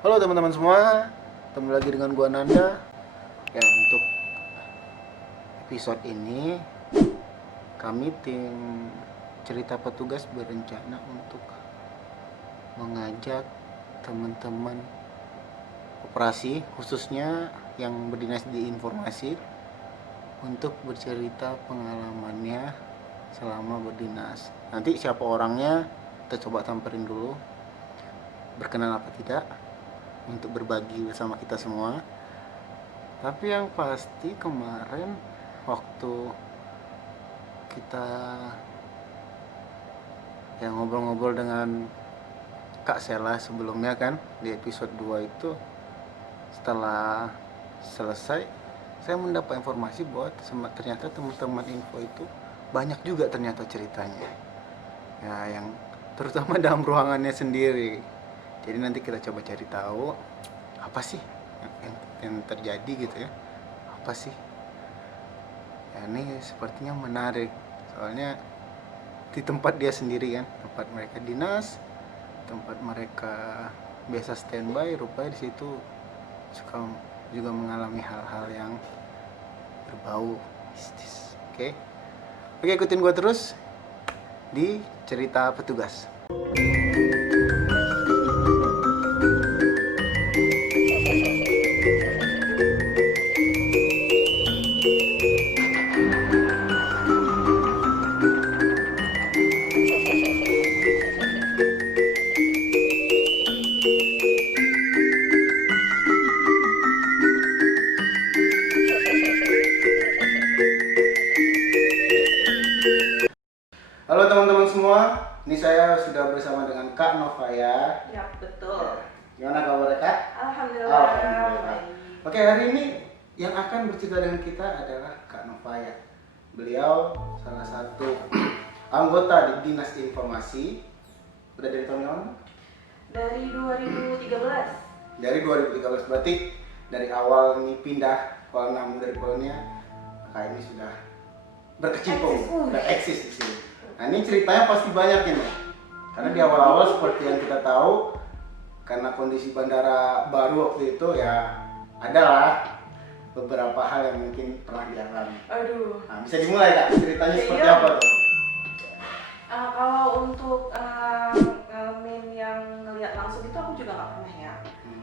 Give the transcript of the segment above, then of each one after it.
Halo teman-teman semua, ketemu lagi dengan gua Nanda. Ya, untuk episode ini kami tim cerita petugas berencana untuk mengajak teman-teman operasi khususnya yang berdinas di informasi untuk bercerita pengalamannya selama berdinas. Nanti siapa orangnya kita coba samperin dulu, berkenan apa tidak untuk berbagi bersama kita semua. Tapi yang pasti kemarin waktu kita ngobrol-ngobrol dengan Kak Sela sebelumnya kan di episode 2 itu, setelah selesai saya mendapat informasi bahwa ternyata teman-teman info itu banyak juga ternyata ceritanya. Ya, yang terutama dalam ruangannya sendiri. Jadi nanti kita coba cari tahu apa sih yang terjadi gitu ya. Apa sih? Ya, ini sepertinya menarik. Soalnya di tempat dia sendiri kan, tempat mereka dinas, tempat mereka biasa standby, rupanya di situ suka juga mengalami hal-hal yang berbau mistis. Oke. Oke, ikutin gua terus di cerita petugas. Halo teman-teman semua, ini saya sudah bersama dengan Kak Novaya. Ya, betul. Gimana kabarnya Kak? Alhamdulillah. Alhamdulillah. Baik. Oke, hari ini yang akan bercerita dengan kita adalah Kak Novaya. Beliau salah satu anggota di Dinas Informasi. Udah dari tahun berapa? Dari 2013. Dari 2013, berarti dari awal ini pindah kolam namu dari kolonnya, Kak ini sudah berkecimpung, sudah eksis di sini. Nah, ini ceritanya pasti banyak ini. Karena di awal-awal seperti yang kita tahu, karena kondisi bandara baru waktu itu ya adalah beberapa hal yang mungkin pernah dialami. Aduh. Nah, bisa dimulai Kak, ceritanya seperti Iya. apa tuh? Kalau untuk ngalamin yang ngeliat langsung itu aku juga nggak pernah ya.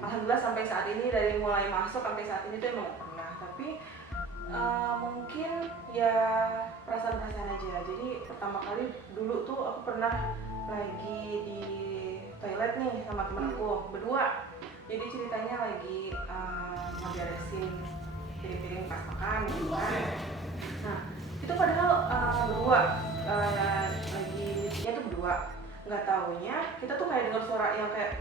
Alhamdulillah sampai saat ini, dari mulai masuk sampai saat ini tuh emang nggak pernah. Tapi mungkin ya perasaan-perasaan aja. Jadi pertama kali dulu tuh aku pernah lagi di toilet nih sama temen aku berdua. Jadi ceritanya lagi ngeberesin piring-piring pas makan gitu kan. Nah itu padahal berdua lagi nyucinya tuh berdua. Nggak taunya kita tuh kayak dengar suara yang kayak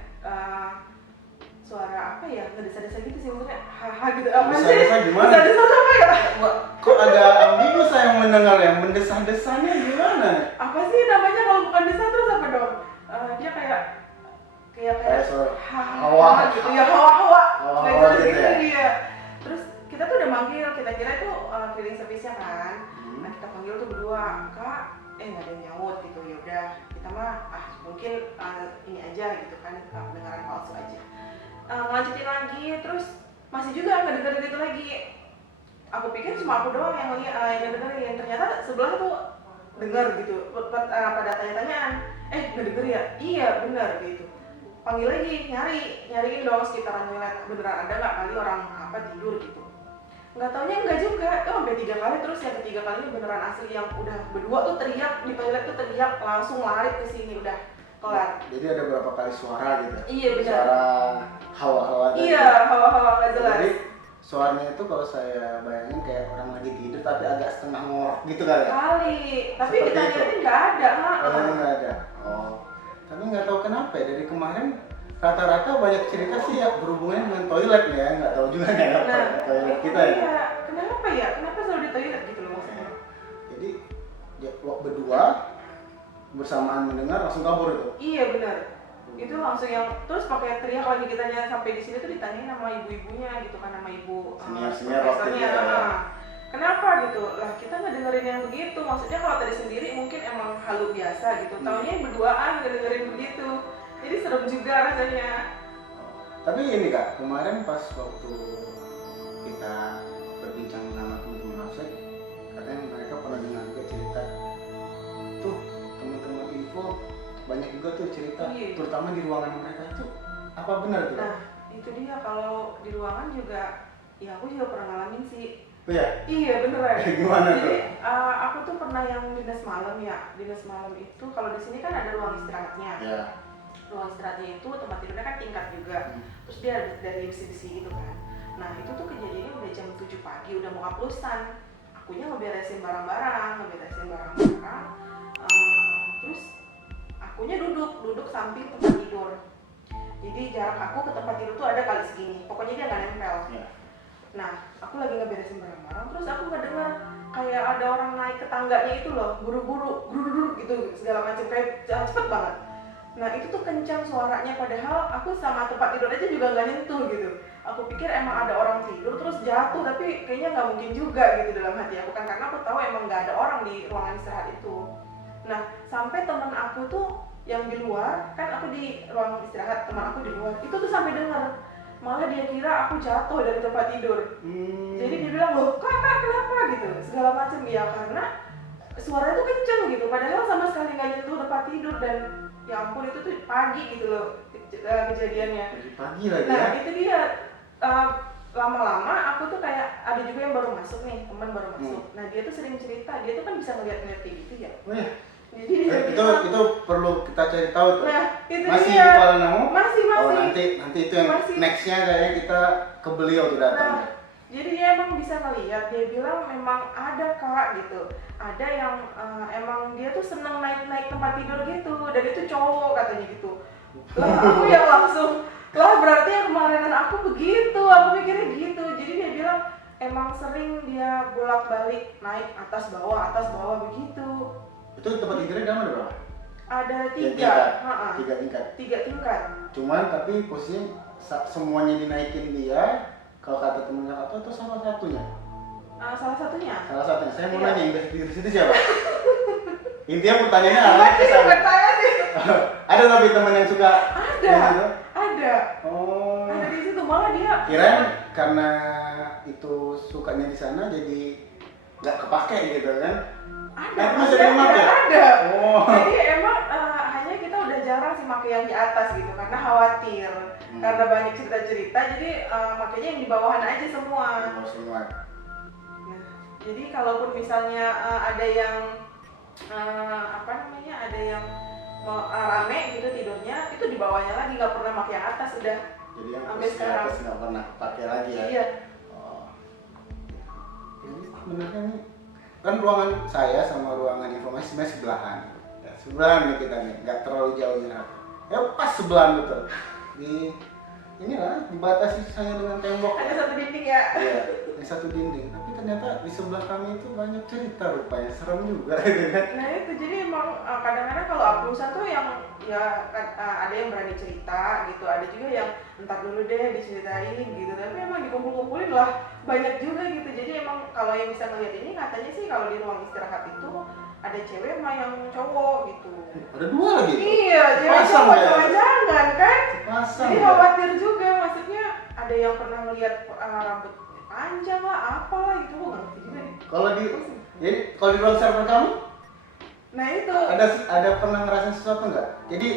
suara apa ya, ngedesa-desa gitu sih, maksudnya haha gitu. Apa sih? Desa-desa gimana? Desa-desa apa ya? Wah, kok agak ambigu saya mendengar yang mendesah-desahnya gimana? Apa sih namanya kalau bukan desa terus apa dong? Dia kayak suara hawa gitu ya, hawa nggak jelas gitu gitu ya? dia. Terus kita tuh udah manggil, kita kira itu cleaning service-nya kan. Nah kita panggil tuh berdua, Kak, nggak ada yang nyaut gitu. Ya udah, kita mah mungkin ini aja gitu kan, pendengaran palsu aja. Lanjutin lagi, terus masih juga nggak dengerin itu lagi. Aku pikir cuma aku doang yang dengerin, ternyata sebelah tuh denger gitu. Pada tanya-tanyaan, nggak denger ya? Iya bener gitu. Panggil lagi, nyariin dong sekitaran toilet, beneran ada nggak kali orang tidur gitu. Nggak taunya nggak juga, sampai 3 kali. Terus yang ketiga kali beneran asli, yang udah berdua tuh teriak di toilet tuh, teriak langsung lari ke sini, udah kelar. Jadi ada berapa kali suara gitu? Iya benar. Suara hawa-hawa. Iya, hawa-hawa nggak jelas. Jadi suaranya itu kalau saya bayangin kayak orang lagi tidur tapi agak setengah ngorok gitu kali ya? Kali, tapi Seperti kita itu. liatin nggak ada. Oh, nggak ada. Oh, tapi nggak tahu kenapa ya, dari kemarin rata-rata banyak cerita sih ya berhubungan dengan toilet ya, nggak tahu juga ya toilet kita ya. Iya, kenapa ya? Kenapa selalu di toilet gitu loh maksudnya? Jadi dia berdua bersamaan mendengar langsung kabur itu. Iya benar. Itu langsung yang terus pakai teriak lagi, kitanya sampai di sini tuh ditanyain sama ibu-ibunya gitu kan, sama ibu Senior waktu itu ya. Kenapa gitu? Lah kita nggak dengerin yang begitu. Maksudnya kalau tadi sendiri mungkin emang halu biasa gitu. Taunya yang berduaan nggak dengerin begitu. Jadi serem juga rasanya. Tapi ini Kak, kemarin pas waktu kita berbincang sama teman-teman offset, katanya mereka pernah dengar juga cerita tuh teman-teman info banyak juga tuh cerita, Iya. terutama di ruangan mereka tuh. Apa benar tuh? Nah itu dia, kalau di ruangan juga ya aku juga pernah ngalamin sih. Oh ya? Iya beneran. Gimana tuh? Jadi aku tuh pernah yang dinas malam ya. Dinas malam itu kalau di sini kan ada ruang istirahatnya. Ya. Ruang istirahatnya itu tempat tidurnya kan tingkat juga. Terus dia ada dari besi-besi gitu kan. Nah itu tuh kejadiannya udah jam 7 pagi, udah mau aplusan. Akunya ngeberesin barang-barang. Terus akunya duduk samping tempat tidur. Jadi jarak aku ke tempat tidur tuh ada kali segini. Pokoknya dia nggak nempel. Ya. Nah, aku lagi ngeberesin barang-barang, terus aku ngedengar kayak ada orang naik ke tangganya itu loh, buru-buru, gitu, segala macam, kayak cepet banget. Nah, itu tuh kencang suaranya, padahal aku sama tempat tidur aja juga nggak nyentuh gitu. Aku pikir emang ada orang tidur terus jatuh, tapi kayaknya nggak mungkin juga gitu dalam hati aku kan, karena aku tahu emang nggak ada orang di ruangan istirahat itu. Nah, sampai teman aku tuh yang di luar, kan aku di ruang istirahat, teman aku di luar, itu tuh sampai dengar. Malah dia kira aku jatuh dari tempat tidur. Jadi dia bilang, loh kakak kenapa gitu, segala macam. Ya karena suaranya tuh kenceng gitu, padahal sama sekali nggak nyentuh tempat tidur. Dan ya ampun, itu tuh pagi gitu loh kejadiannya. Pagi lagi Nah ya? itu dia, lama-lama aku tuh kayak ada juga yang baru masuk nih, teman baru masuk. Nah dia tuh sering cerita, dia tuh kan bisa ngeliat-ngeliat kayak gitu ya. Oh ya? Jadi dia bilang, Itu perlu kita cari tahu tuh. nah itu Masih dia. di Kuala Namu? Masih. Oh nanti itu yang Masih. nextnya kayaknya kita ke beliau tuh datang. Nah, jadi dia emang bisa ngeliat, dia bilang memang ada kak gitu. Ada yang emang dia tuh seneng naik tempat tidur gitu, dan itu cowok katanya gitu. Lah aku yang langsung, lah berarti yang kemarinan aku begitu, aku mikirnya gitu. Jadi dia bilang emang sering dia bolak-balik naik atas bawah begitu. Itu tempat tidurnya dalam ada berapa? Ada Ya, 3 tiga tingkat. 3 tingkat. Cuman tapi posisinya semuanya dinaikin dia. Kalau kata temen kakak atau salah satunya? Salah satunya. Saya mau Iya. nanya yang di situ siapa? Intinya pertanyaannya Bukan apa? sih, bukan saya sih. Ada tapi temen yang suka Ada. yang gitu? Ada. Oh. Ada di situ, malah dia. Kirain karena itu sukanya di sana jadi nggak kepake gitu kan? Ada. Masih ada yang pakai? Ada. Oh. Jadi emang hanya kita udah jarang sih pakai yang di atas gitu, karena khawatir. Karena banyak cerita-cerita, jadi makanya yang di bawahan aja semua. Semua. Nah, jadi kalaupun misalnya ada yang ada yang mau rame gitu tidurnya, itu di bawahnya lagi, nggak pernah pakai yang atas udah. Jadi yang Sampai posisi sekarang. atas nggak pernah pakai lagi ya? Iya. Oh. Jadi sebenarnya nih kan ruangan saya sama ruangan informasi sebenarnya sebelahan. Ya, sebelahan nih kita nih, nggak terlalu jauh jarak. Ya pas sebelahan betul. Inilah dibatasi hanya dengan tembok. Ada satu dinding ya. Iya, di satu dinding. Tapi ternyata di sebelah kami itu banyak cerita rupanya, serem juga gitu kan. Nah itu jadi emang kadang-kadang kalau aplusan tuh yang ya ada yang berani cerita gitu, ada juga yang entar dulu deh diceritain gitu, tapi emang dikumpul-kumpulin lah banyak juga gitu. Jadi emang kalau yang bisa ngeliat ini katanya sih kalau di ruang istirahat itu ada cewek sama yang cowok gitu. Ada 2 lagi. Iya, cewek Pasang cowok, ya? jangan kan? Pasang. Jadi Ya? khawatir juga, maksudnya ada yang pernah ngeliat rambut panjang lah, apalah gitu, gue nggak ngerti juga nih. Kalau di ruang server kamu Nah itu. ada pernah ngerasain sesuatu nggak? Jadi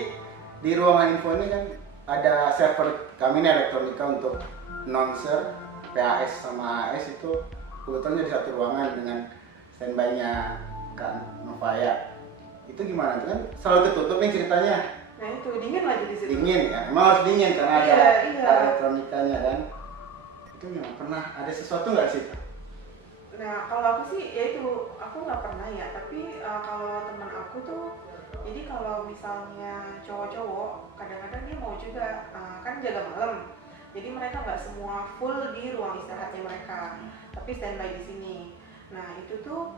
di ruangan info ini kan ada server kami ini elektronika untuk announcer, PAS sama AS itu kebetulan di satu ruangan dengan standby-nya Kak Novaya. Itu gimana? Itu kan selalu ketutup nih ceritanya. Nah itu dingin lagi di situ. Dingin ya, emang harus dingin karena ada Iya. elektronikanya kan. Itu gimana? Pernah ada sesuatu nggak sih? Nah kalau aku sih ya itu, aku nggak pernah ya, tapi kalau teman aku tuh, jadi kalau misalnya cowok-cowok kadang-kadang dia mau juga kan jaga malam, jadi mereka nggak semua full di ruang istirahatnya mereka, tapi standby di sini. Nah itu tuh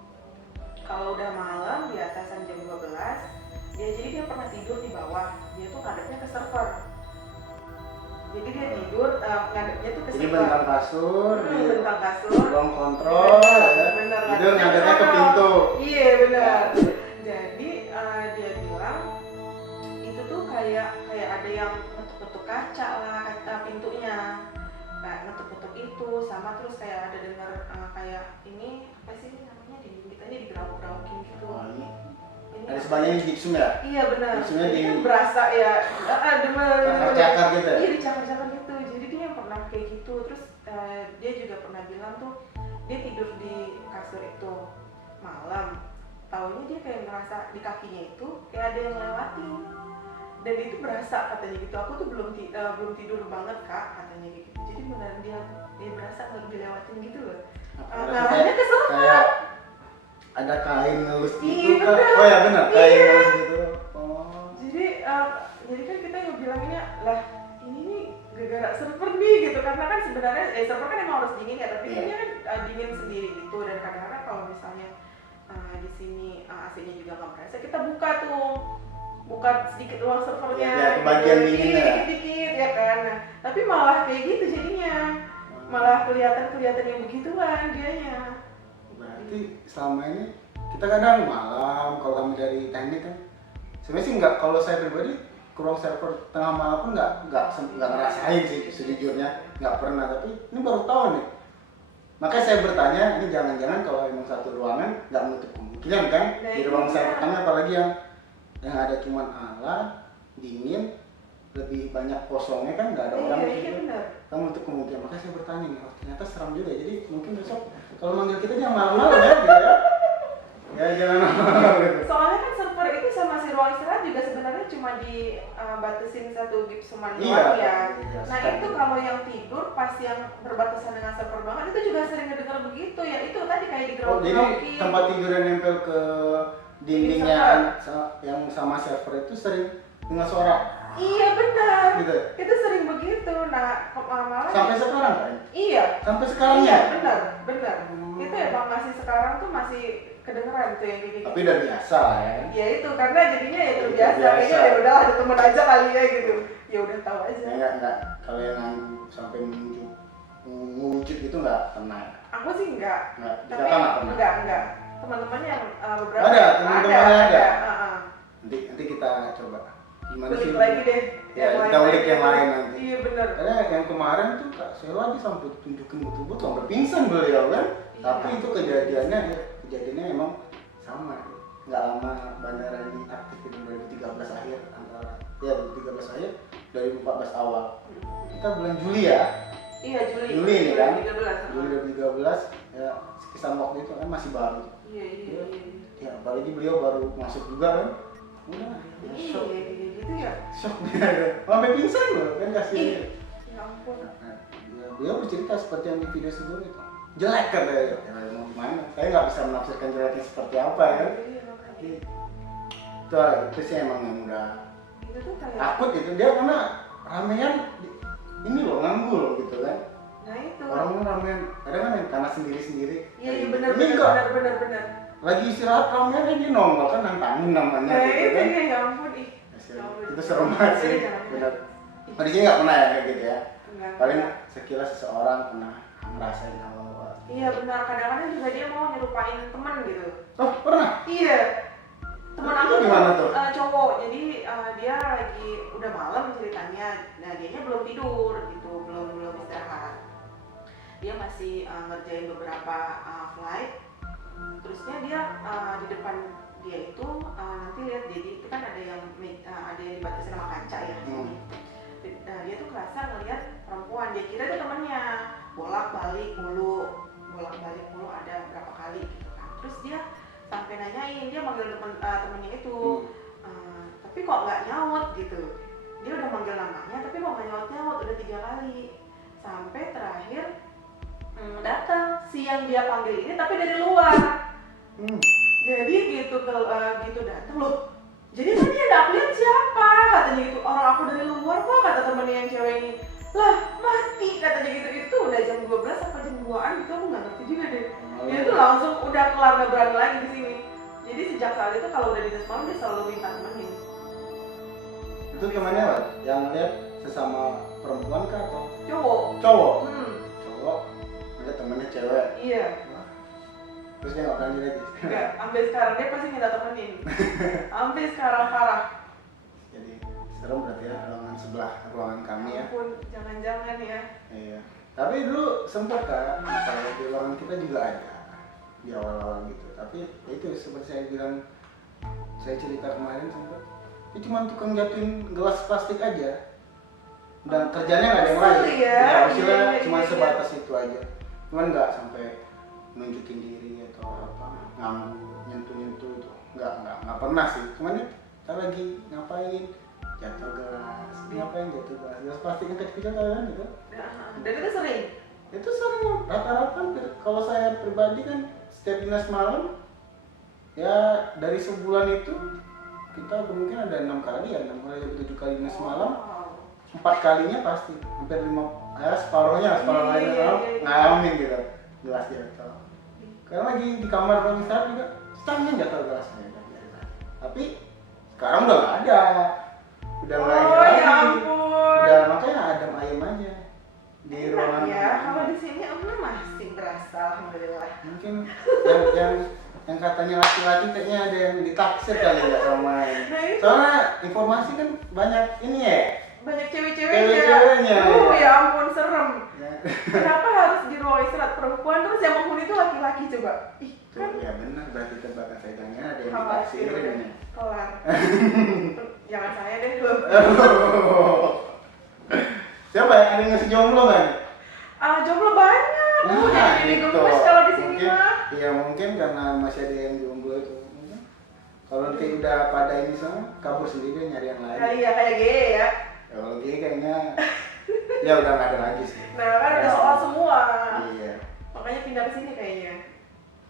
kalau udah malam di atasan jam 12, dia pernah tidur di bawah, dia tuh ngadepnya ke server. Jadi dia tidur ngadepnya tuh ke Jadi server. bentang kasur, di Bentang kasur. ruang kontrol, ya. Bener, Tidur ngadepnya ke pintu. Iya benar. Jadi dia bilang itu tuh kayak ada yang ngetuk ngetuk-ngetuk kaca lah, kaca pintunya, kayak ngetuk-ngetuk itu, sama terus kayak ada dengar kayak ini apa sih namanya, di kita ini digerau-geraukin gitu. Oh, ini Ini ada sebanyak ini gipsum ya? iya benar. Gipsumnya Jadi di kan berasa ya, cakar-cakar gitu ya? Iya dicakar-cakar gitu. Jadi dia yang pernah kayak gitu. Terus dia juga pernah bilang tuh dia tidur di kasur itu malam. Taunya dia kayak ngerasa di kakinya itu kayak ada yang lewatin. Dan itu berasa katanya gitu. Aku tuh belum tidur banget kak katanya gitu. Jadi benar dia berasa kalau dilewatin gitu loh. Ngarahnya ke sofa. Kayak ada kain ngelus gitu Iya, kan? bener. Oh ya benar, kain Iya. ngelus gitu. Oh. Jadi kan kita ngebilanginnya lah ini nih gara-gara server nih gitu, karena kan sebenarnya server kan emang harus dingin ya, tapi kan dia kan dingin sendiri gitu. Dan kadang-kadang kalau misalnya di sini AC-nya juga nggak merasa, kita buka sedikit ruang servernya, Ya, biar kebagian gitu. dinginnya. Iya, dikit-dikit ya kan. Nah, tapi malah kayak gitu jadinya, malah kelihatan yang begituan dianya. Berarti selama ini kita kadang malam kalau kami dari teknik kan sebenarnya sih nggak, kalau saya pribadi ke ruang server tengah malam pun nggak ngerasain sih sejujurnya, nggak pernah. Tapi ini baru tahu nih, makanya saya bertanya ini jangan-jangan kalau emang satu ruangan nggak menutup kemungkinan kan Nah, di ruang iya. server tengah, apalagi yang ada cuman alat dingin, lebih banyak kosongnya kan, nggak ada orang Iya gitu. benar. Kamu untuk kemungkinan, makanya saya bertanya nih, oh ternyata seram juga. Jadi mungkin besok kalau manggil kita jangan malam-malam ya gitu ya. Ya jangan malam gitu. Soalnya kan server itu sama si ruang istirahat juga sebenarnya cuma dibatasin satu gipsuman Iya, doang ya. iya, Nah sekali. itu kalau yang tidur pas yang berbatasan dengan server banget itu juga sering ngedengar begitu ya. Itu tadi kayak Oh jadi digerok-gerokin. tempat tidur yang nempel ke dindingnya yang sama server itu sering dengar suara Iya benar. gitu. Itu sering begitu. Nah malah Sampai sekarang kan? iya. Sampai sekarang Iya ya? benar. Itu emang masih sekarang tuh masih kedengeran tuh yang kayak gitu. Tapi udah biasa lah ya. Ya itu karena jadinya ya terbiasa, Biasa. kayaknya ya udah ada temen aja kali ya gitu. Ya udah tahu aja. Ya enggak kalau yang sampai mewujud itu enggak pernah. Aku sih enggak. Enggak, di Tapi kakak enggak pernah. enggak. Teman-teman yang beberapa Ada, teman-temannya ada. Heeh. Nanti kita coba gimana Balik sih? lagi deh. Ya, kita ulik yang lain nanti. Iya benar. Karena yang kemarin tuh Kak Sela dia sampai tunjukin betul-betul sampai pingsan beliau kan. Iya. Tapi itu kejadiannya emang sama. Nggak lama bandara ini aktif di 2013 akhir, antara 2013 akhir 2014 awal. Kita bulan Juli ya. Iya Juli. Juli ini kan? 2013. Juli 2013 ya, kisaran waktu itu kan masih baru. Iya. Ya apalagi beliau baru masuk juga kan. Udah, ya, Iya shock. gitu ya. Shock dia. Sampai pingsan loh kan kasih. Ya ampun. Nah, beliau bercerita seperti yang di video sebelumnya itu jelek katanya. Ya mau gimana, saya nggak bisa menafsirkan jeleknya seperti apa ya. Iya makanya. Itu sih emang yang udah Itu tuh kayak. takut itu dia karena ramean ini loh, nganggu loh gitu kan. Nah itu. Orang ramean kadang kan yang karena sendiri-sendiri. Iya Ini benar. enggak, lagi istirahat ramean aja nongol kan, nantangin namanya Nah gitu itu kan. ya ampun ih. Itu serem banget sih. Benar. Nah, di sini nggak pernah ya kayak gitu ya. Enggak. Paling sekilas seseorang pernah ngerasain hal apa. Iya benar, kadang-kadang juga dia mau nyerupain teman gitu. Oh pernah? Iya. Temen aku Itu gimana tuh? cowok, jadi dia lagi udah malam ceritanya. Nah dianya belum tidur gitu, belum istirahat. Dia masih ngerjain beberapa flight. Terusnya dia di depan dia itu nanti lihat jadi itu kan ada yang dibatasi sama kaca ya. Dia tuh kerasa ngelihat perempuan, dia kira itu temennya bolak-balik mulu ada berapa kali gitu kan. Terus dia sampai nanyain, dia manggil temennya itu, tapi kok nggak nyaut gitu. Dia udah manggil namanya tapi kok nggak nyaut udah 3 kali. Sampai terakhir datang si yang dia panggil ini tapi dari luar. Jadi gitu gitu datang loh. Jadi tadi yang aku lihat siapa katanya gitu, orang aku dari luar kok kata temennya yang cewek ini. Lah mati katanya gitu, itu udah jam 12 apa jam 2an gitu, aku nggak ngerti juga deh. Dia tuh langsung udah kelar nggak berani lagi di sini. Jadi sejak saat itu kalau udah di malam dia selalu minta temenin. Itu temannya apa? Yang lihat sesama perempuan kah atau Cowok. cowok? Cowok ada temennya cewek. Iya. Wah. Terus dia nggak berani lagi. Enggak, sampai sekarang dia pasti minta temenin. Sampai sekarang parah. Jadi serem berarti ya, ruangan sebelah ruangan kami ya. Ampun, jangan-jangan ya. Iya. Tapi dulu sempat kan, kalau di ruangan kita juga ada di awal-awal gitu. Tapi ya itu seperti saya bilang, saya cerita kemarin sempat, itu cuma tukang jatuhin gelas plastik aja. Dan kerjanya nggak ada yang lain. Usil ya? Usilnya Iya, cuma iya. sebatas itu aja. Cuman nggak sampai nunjukin diri atau apa, nganggu, nyentuh-nyentuh itu. Nggak pernah sih. Cuman ya, kita lagi ngapain, jatuh gelas, ngapain jatuh gelas plastik yang kecil-kecil kan gitu. Dan itu sering. Itu sering rata-rata hampir. Kalau saya pribadi kan setiap dinas malam ya dari sebulan itu kita mungkin ada 6 kali ya, 6 kali 7 kali dinas malam. Wow. 4 kalinya pasti hampir 5 ya separuh Iya, lainnya iya, kalau iya. ngalamin gitu gelas jatuh. Karena lagi di kamar kalau misalnya juga setangnya jatuh gelasnya udah biasa. Tapi sekarang udah nggak ada, udah nggak Oh lagi. ya ampun. Udah makanya adem ayem aja di Enak ruangan. ya, kalau di sini masih berasa, alhamdulillah. Mungkin yang katanya laki-laki kayaknya ada yang ditaksir kali ya sama ini. Nah itu Soalnya informasi kan banyak ini ya. banyak cewek-ceweknya. Cewek-ceweknya, Oh ya. ya ampun, serem. Ya. Kenapa harus di ruang istirahat perempuan terus yang penghuni itu laki-laki coba? Ih, Tuh, ya benar berarti tebakan saya tanya ada yang khawatir ditaksir udah ini. kelar. Jangan saya deh belum. Siapa ya? Ada yang ngasih jomblo nggak nih? Jomblo banyak. Jadi gitu. gemes kalau di sini Mungkin- mah. Iya mungkin karena masih ada yang jomblo itu. Mungkin. Kalau nanti udah pada ini sama kabur sendiri nyari yang lain. Kali ya kayak gay ya. Ya, kalau gini kayaknya ya udah nggak ada lagi sih. Nah kan udah soal semua. Iya. Makanya pindah ke sini kayaknya.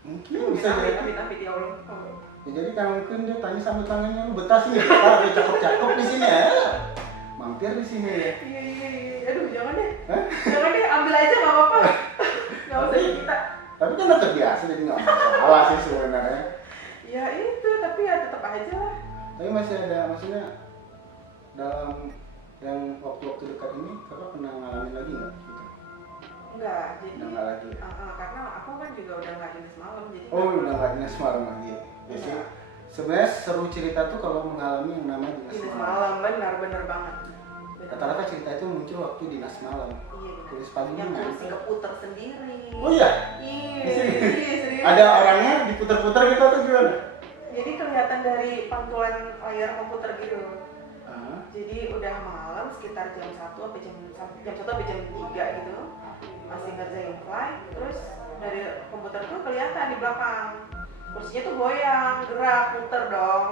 Mungkin bisa Amit, jadi. amit, amit ya Allah. Amin. Ya, jadi kan mungkin dia tanya sambil tangannya lu betah sih. Ah, dia cakep-cakep di sini ya. Mampir di sini ya. Iya, iya, iya. Aduh, jangan deh. Hah? Jangan deh, ambil aja nggak apa-apa. Nggak usah di kita. Tapi kan udah terbiasa jadi nggak masalah sih sebenarnya. Ya itu, tapi ya tetap aja lah. Tapi masih ada maksudnya dalam yang waktu-waktu dekat ini kakak pernah ngalamin lagi nggak gitu? Enggak, jadi Udah nggak lagi. karena aku kan juga udah nggak dinas malam, jadi Oh udah nggak dinas malam lagi. Biasanya Iya. sebenarnya seru cerita tuh kalau mengalami yang namanya dinas dinas malam. malam benar benar banget. Benar. Rata-rata cerita itu muncul waktu dinas malam. Iya benar. Tulis pagi Yang ngantuk. kursi keputar sendiri. Oh iya. Iya, Di sini? iya serius. Ada orangnya diputar-putar gitu atau gimana? Jadi kelihatan dari pantulan layar komputer gitu. Ah. Jadi udah malam sekitar jam 1 sampai jam 1 sampai jam 3 gitu. Masih ngerjain flight, terus dari komputer tuh kelihatan di belakang. Kursinya tuh goyang, gerak, muter dong.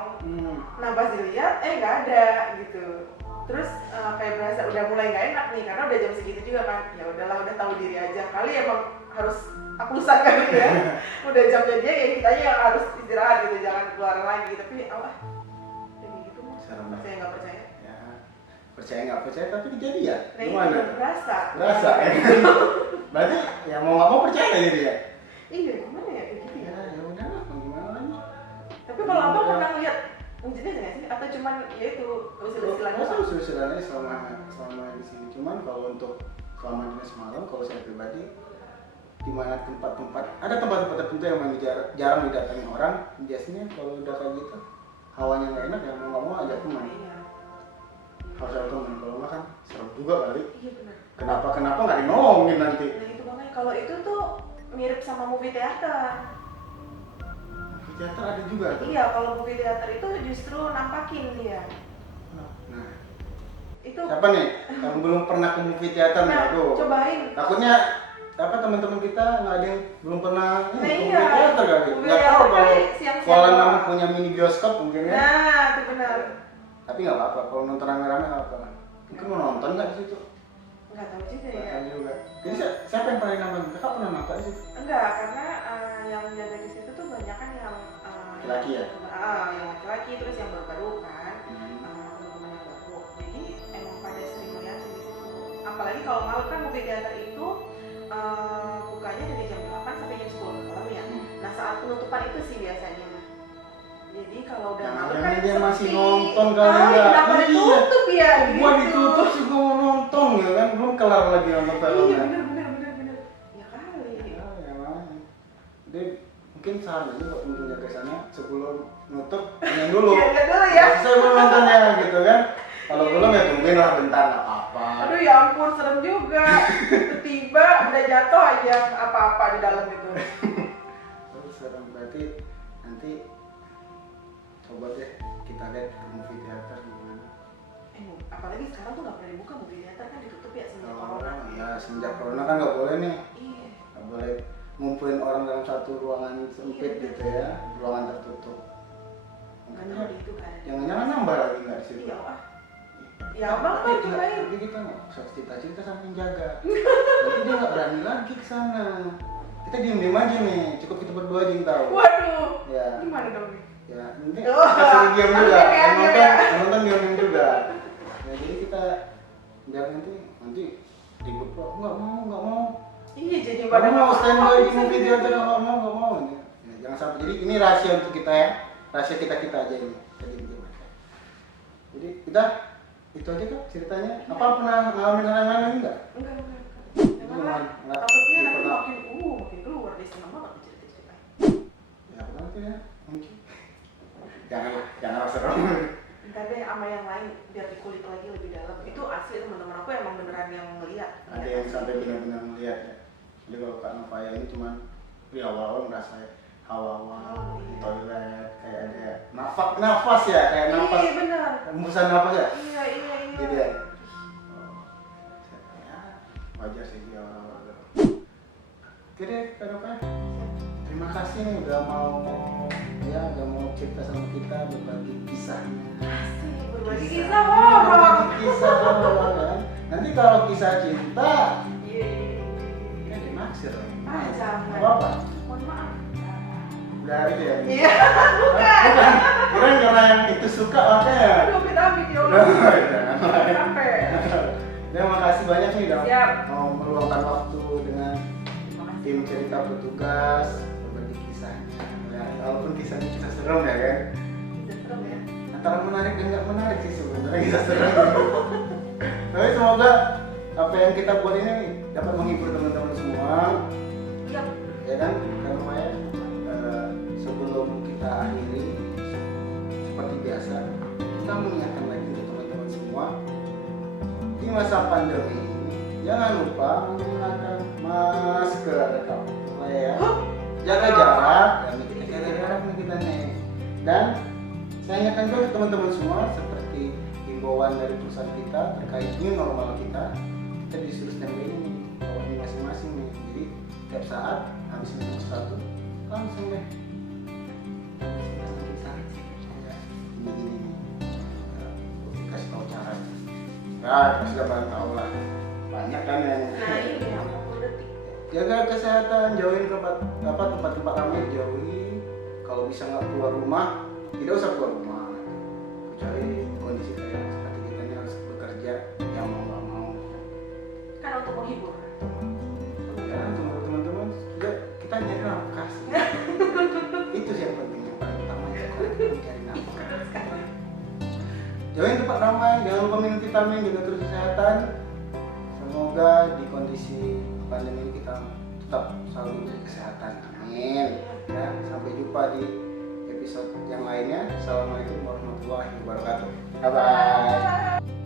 Nah pas dilihat, nggak ada gitu. Terus kayak berasa udah mulai nggak enak nih karena udah jam segitu juga kan. Ya udahlah, udah tahu diri aja. Kali emang harus akusan kali ya. Udah jamnya dia ya kitanya yang harus istirahat gitu, jangan keluar lagi. Tapi kayak gitu mah. Serem. Percaya nggak percaya? Ya, percaya nggak percaya tapi kejadian. Nah itu Gimana? berasa. Berasa ya. Berarti ya mau nggak mau percaya jadi ya. Iya gimana ya kayak gitu ya. Ya udahlah, mau gimana lagi. Tapi kalau abang pernah lihat wujudnya nggak sih? Atau cuman ya itu usil-usilan Saya doang? usul-usulannya selama di sini. Cuman kalau untuk selama dinas malam, kalau saya pribadi di mana tempat-tempat ada tempat-tempat tertentu yang memang jarang didatangi orang, biasanya kalau udah kayak gitu hawanya nggak enak ya mau nggak mau ajak teman. Iya. Harus ada teman, kalau nggak kan serem juga kali. Iya benar. Kenapa nggak dinolongin nanti? Nah itu makanya kalau itu tuh mirip sama movie theater. Di teater ada juga tuh. Iya, kalau movie theater itu justru nampakin dia. Nah, Itu. siapa nih yang belum pernah ke movie theater nih? Nah, Aduh. cobain. Takutnya apa teman-teman kita nggak ada yang belum pernah Nah, ke iya. movie theater kali. Movie Nggak tahu theater kalau kali siang-siang Kuala doang. Namu punya mini bioskop mungkin ya. Nah, itu benar. Tapi nggak apa-apa. Kalau nonton rame-rame nggak apa-apa. Mungkin mau nonton nggak di situ? Nggak tahu juga Nggak ya. tahu juga. Jadi siapa yang pernah nonton? Kakak pernah nonton di situ? Enggak, karena yang jaga di situ tuh banyak kan yang Laki-laki ya? yang laki-laki terus yang baru-baru kan. Teman-teman yang baru. Jadi emang pada sering melihat di situ. Apalagi kalau malam kan movie theater itu bukanya dari jam 8 sampai jam 10 malam ya. Nah saat penutupan itu sih biasanya. Jadi kalau udah malam kan Jangan dia sepi. masih nonton kali ya. Kenapa Iya. ditutup ya? Gua gitu. ditutup sih gua mau nonton ya kan belum kelar lagi nonton Iya filmnya. bener. Ya kali. Ya makanya. Jadi mungkin saran aja buat temen-temen jaga sana sebelum nutup nonton dulu. Ya, lihat dulu ya. Saya belum nontonnya gitu kan. Kalau Iya, emang serem juga. Tiba-tiba udah jatuh aja apa-apa di dalam itu. Terus serem, berarti nanti coba deh kita lihat ke movie theater gimana. Apalagi sekarang tuh nggak pernah dibuka movie theater kan ditutup ya semenjak Oh, corona. ya semenjak corona kan nggak boleh nih, Iya. nggak boleh ngumpulin orang dalam satu ruangan sempit Iya, gitu ya, ruangan tertutup. Nggak tahu di itu kan. Jangan-jangan nambah lagi nggak di situ? Iya, Wah. Ya abang kan cobain. Tapi kita nggak usah cerita-cerita sambil jaga. Nanti dia nggak berani lagi ke sana. Kita diem-diem aja nih, cukup kita berdua aja yang tahu. Waduh. Ya, Gimana dong nih? ya nanti Oh, kasih diam juga. oke, oke, Nonton, oke. nonton diam juga. Ya jadi kita biar nanti ribut kok nggak mau. Iya jadi Nggak pada mau standby di bisa movie gitu. theater nggak mau. Ya, jangan sampai. Jadi ini rahasia untuk kita ya, rahasia kita aja ini. Jadi diem aja. Jadi kita itu aja kan ceritanya. Apa pernah ngalamin hal yang lain enggak? Enggak. Enggak, Jangan enggak. takutnya Jadi nanti pernah- makin keluar deh senang banget cerita-cerita. Ya pernah tuh ya. Mungkin. Jangan serem. Ntar deh sama yang lain biar dikulik lagi lebih dalam. Itu asli teman-teman aku emang beneran yang melihat. Ada yang sampai benar-benar melihat ya. Jadi kalau Kak Novaya ini cuman di awal-awal merasa hawa-hawa di toilet kayak ada nafas ya, kayak nafas Iya benar. hembusan nafas ya. Iya. Gitu ya. Ya, wajar sih dia awal-awal. Oke deh Kak Novaya. Terima kasih nih udah mau cerita sama kita berbagi kisahnya. Berbagi kisah horor. Berbagi kisah horor kan. Nanti kalau kisah cinta Iya. ya dinaksir lagi. Ah jangan. Apa? Mohon maaf. Udah itu ya. Iya. Bukan. Kirain karena yang itu suka makanya. Aduh amit-amit ya Allah. Sampai. Terima kasih banyak nih udah Siap. mau meluangkan waktu dengan Terima kasih. tim cerita petugas berbagi kisahnya. Ya, walaupun kisahnya kisah serem ya kan. Bisa serem ya. Antara menarik dan nggak menarik sih sebenarnya kisah serem. Tapi semoga apa yang kita buat ini dapat menghibur teman-teman semua. Iya. Ya kan, karena Maya sebelum kita akhiri seperti biasa kita mengingatkan lagi untuk teman-teman semua di masa pandemi ini jangan lupa menggunakan masker ya, jaga jarak dan kita jaga jarak nih kita nih. Dan saya ingatkan juga ke teman-teman semua seperti himbauan dari perusahaan kita terkait new normal kita disuruh standby ini bawa ini masing-masing nih. Jadi tiap saat habis minum sesuatu langsung deh ini kasih tahu caranya. Ya kita sudah banyak tahu lah, banyak kan yang Nah ini yang 60 detik. jaga kesehatan, jauhin tempat-tempat ramai, jauhi. Kalau bisa nggak keluar rumah tidak usah keluar rumah kecuali kondisi kayak seperti kita ini harus bekerja yang mau nggak mau. Kan untuk menghibur. Ya, untuk teman-teman juga kita nyari nafkah sih. Itu sih yang penting, yang paling utama ya, kalau kita mencari nafkah. Jauhin tempat ramai, jangan lupa minum vitamin, jaga terus kesehatan. Semoga di kondisi pandemi ini kita tetap selalu diberi kesehatan. Amin. Ya, sampai jumpa di episode yang lainnya. Assalamualaikum warahmatullahi wabarakatuh. Bye bye.